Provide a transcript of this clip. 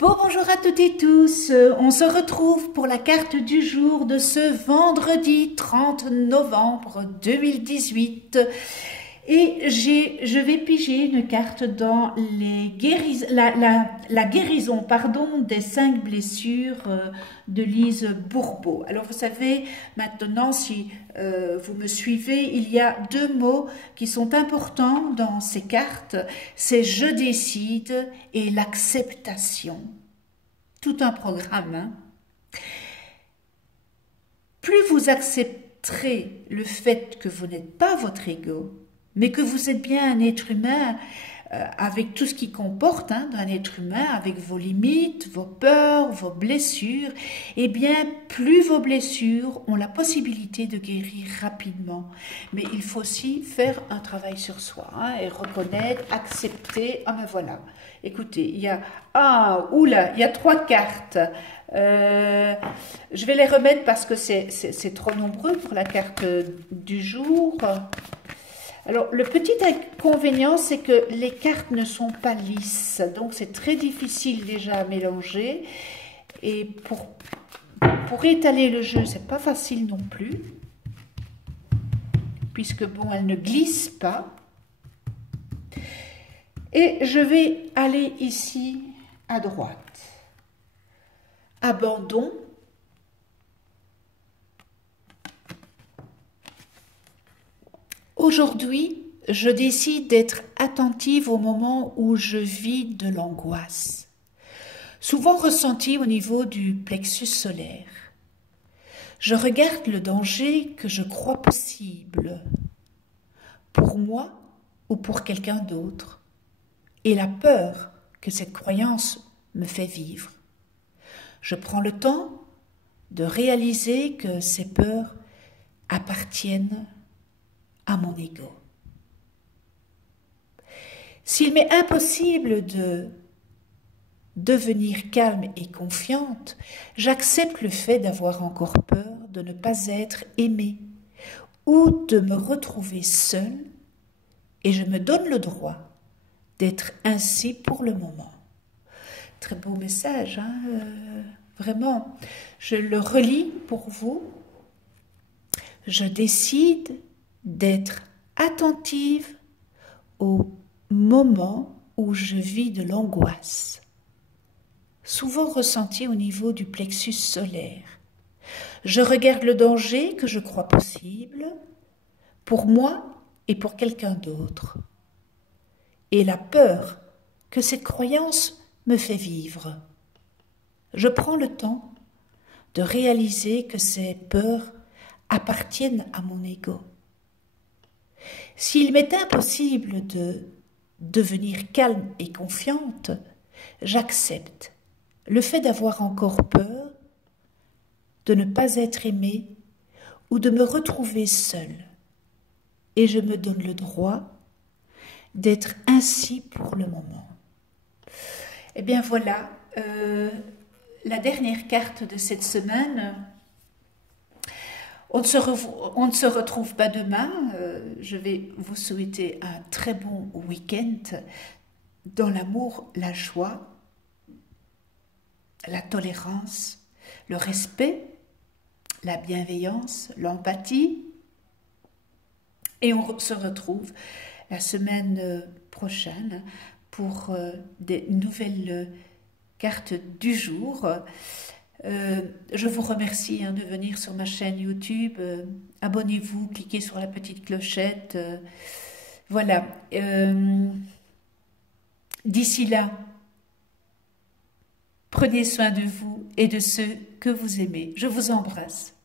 Bonjour à toutes et tous, on se retrouve pour la carte du jour de ce vendredi 30 novembre 2018 et je vais piger une carte dans la guérison des 5 blessures de Lise Bourbeau. Alors vous savez, maintenant si vous me suivez, il y a 2 mots qui sont importants dans ces cartes, c'est « je décide » et « l'acceptation ». Tout un programme. Hein? Plus vous accepterez le fait que vous n'êtes pas votre ego, mais que vous êtes bien un être humain avec tout ce qui comporte d'un être humain, avec vos limites, vos peurs, vos blessures, eh bien, plus vos blessures ont la possibilité de guérir rapidement. Mais il faut aussi faire un travail sur soi et reconnaître, accepter. Ah ben voilà, écoutez, il y a... il y a 3 cartes. Je vais les remettre parce que c'est trop nombreux pour la carte du jour. Alors, le petit inconvénient, c'est que les cartes ne sont pas lisses. Donc, c'est très difficile déjà à mélanger. Et pour étaler le jeu, c'est pas facile non plus. Puisque, bon, elles ne glissent pas. Et je vais aller ici à droite. Abandon. Aujourd'hui, je décide d'être attentive au moment où je vis de l'angoisse, souvent ressentie au niveau du plexus solaire. Je regarde le danger que je crois possible, pour moi ou pour quelqu'un d'autre, et la peur que cette croyance me fait vivre. Je prends le temps de réaliser que ces peurs appartiennent à mon ego. S'il m'est impossible de devenir calme et confiante, j'accepte le fait d'avoir encore peur de ne pas être aimée ou de me retrouver seule et je me donne le droit d'être ainsi pour le moment. Très beau message, vraiment. Je le relis pour vous. Je décide d'être attentive au moment où je vis de l'angoisse, souvent ressentie au niveau du plexus solaire. Je regarde le danger que je crois possible pour moi et pour quelqu'un d'autre, et la peur que cette croyance me fait vivre. Je prends le temps de réaliser que ces peurs appartiennent à mon ego. S'il m'est impossible de devenir calme et confiante, j'accepte le fait d'avoir encore peur, de ne pas être aimée ou de me retrouver seule. Et je me donne le droit d'être ainsi pour le moment. Eh bien voilà, la dernière carte de cette semaine. On ne se retrouve pas demain. Je vais vous souhaiter un très bon week-end dans l'amour, la joie, la tolérance, le respect, la bienveillance, l'empathie. Et on se retrouve la semaine prochaine pour des nouvelles cartes du jour. Je vous remercie de venir sur ma chaîne YouTube, abonnez-vous, cliquez sur la petite clochette, voilà. D'ici là, prenez soin de vous et de ceux que vous aimez. Je vous embrasse.